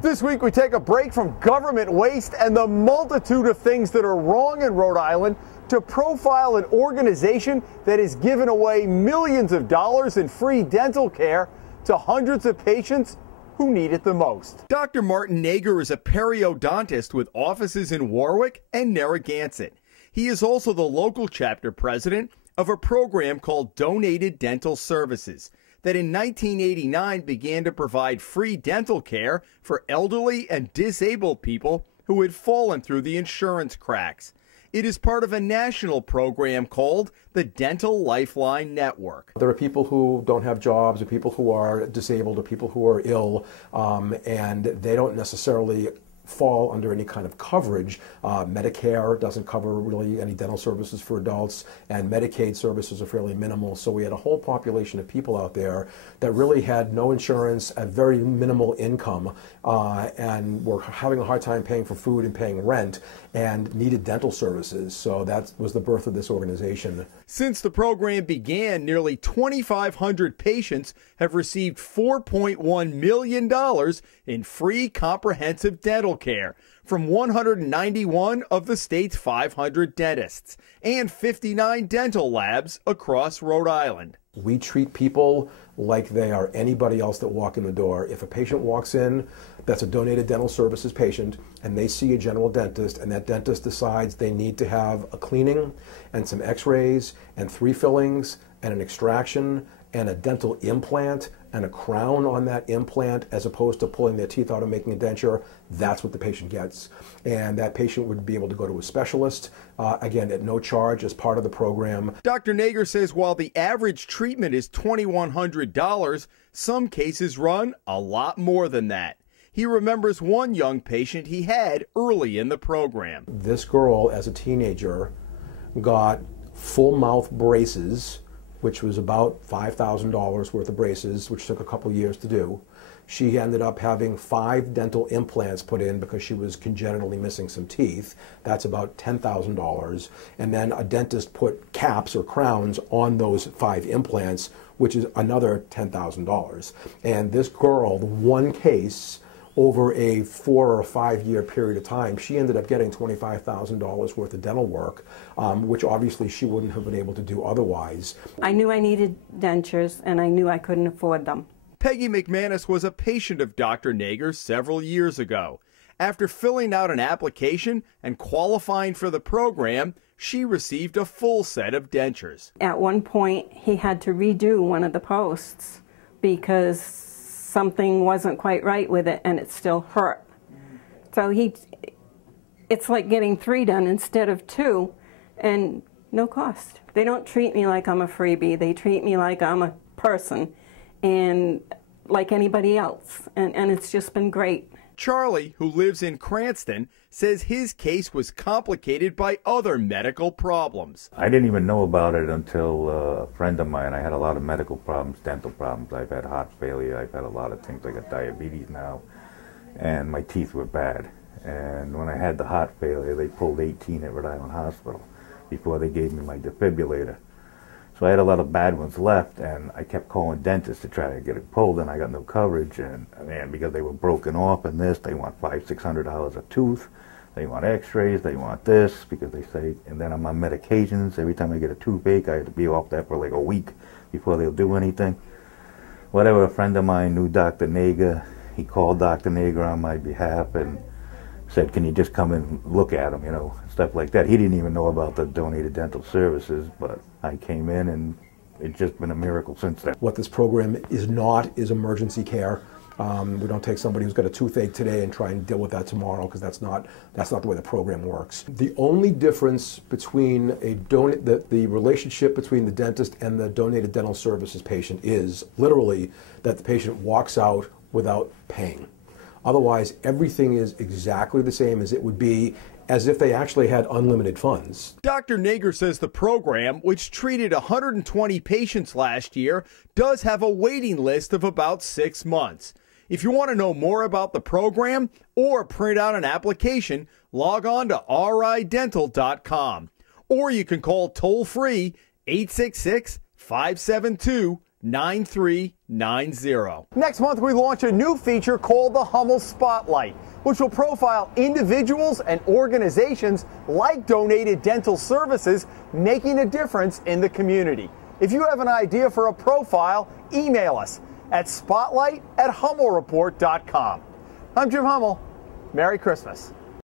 This week we take a break from government waste and the multitude of things that are wrong in Rhode Island to profile an organization that has given away millions of dollars in free dental care to hundreds of patients who need it the most. Dr. Martin Nager is a periodontist with offices in Warwick and Narragansett. He is also the local chapter president of a program called Donated Dental Services that in 1989 began to provide free dental care for elderly and disabled people who had fallen through the insurance cracks. It is part of a national program called the Dental Lifeline Network. There are people who don't have jobs, or people who are disabled, or people who are ill, and they don't necessarily fall under any kind of coverage. Medicare doesn't cover really any dental services for adults, and Medicaid services are fairly minimal. So we had a whole population of people out there that really had no insurance, a very minimal income, and were having a hard time paying for food and paying rent, and needed dental services. So that was the birth of this organization. Since the program began, nearly 2,500 patients have received $4.1 million in free comprehensive dental care from 191 of the state's 500 dentists and 59 dental labs across Rhode Island. We treat people like they are anybody else that walk in the door. If a patient walks in that's a donated dental services patient and they see a general dentist, and that dentist decides they need to have a cleaning and some x-rays and 3 fillings and an extraction and a dental implant and a crown on that implant, as opposed to pulling their teeth out and making a denture, that's what the patient gets. And that patient would be able to go to a specialist, again, at no charge as part of the program. Dr. Nager says while the average treatment is $2,100, some cases run a lot more than that. He remembers one young patient he had early in the program. This girl, as a teenager, got full mouth braces, which was about $5,000 worth of braces, which took a couple years to do. She ended up having 5 dental implants put in because she was congenitally missing some teeth. That's about $10,000. And then a dentist put caps or crowns on those 5 implants, which is another $10,000. And this girl, the one case, over a 4 or 5 year period of time, she ended up getting $25,000 worth of dental work, which obviously she wouldn't have been able to do otherwise. I knew I needed dentures, and I knew I couldn't afford them. Peggy McManus was a patient of Dr. Nager several years ago. After filling out an application and qualifying for the program, she received a full set of dentures. At one point, he had to redo one of the posts because something wasn't quite right with it, and it still hurt. So it's like getting 3 done instead of 2, and no cost. They don't treat me like I'm a freebie. They treat me like I'm a person, and like anybody else, and it's just been great. Charlie, who lives in Cranston, says his case was complicated by other medical problems. I didn't even know about it until a friend of mine. I had a lot of medical problems, dental problems. I've had heart failure. I've had a lot of things. I got diabetes now, and my teeth were bad. And when I had the heart failure, they pulled 18 at Rhode Island Hospital before they gave me my defibrillator. So I had a lot of bad ones left, and I kept calling dentists to try to get it pulled, and I got no coverage. And man, because they were broken off and this, they want $500–600 a tooth. They want x-rays, they want this, because they say, and then I'm on medications. Every time I get a toothache, I have to be off that for like a week before they'll do anything. Whatever, a friend of mine knew Dr. Nager. He called Dr. Nager on my behalf and said, can you just come and look at him, you know, stuff like that. He didn't even know about the donated dental services, but I came in, and it's just been a miracle since then. What this program is not is emergency care. We don't take somebody who's got a toothache today and try and deal with that tomorrow, because that's not the way the program works. The only difference between the relationship between the dentist and the donated dental services patient is literally that the patient walks out without paying. Otherwise, everything is exactly the same as it would be as if they actually had unlimited funds. Dr. Nager says the program, which treated 120 patients last year, does have a waiting list of about 6 months. If you want to know more about the program or print out an application, log on to ridental.com. Or you can call toll-free 866-572-8888. 9390. Next month, we launch a new feature called the Hummel Spotlight, which will profile individuals and organizations like Donated Dental Services making a difference in the community. If you have an idea for a profile, email us at spotlight@hummelreport.com. I'm Jim Hummel. Merry Christmas.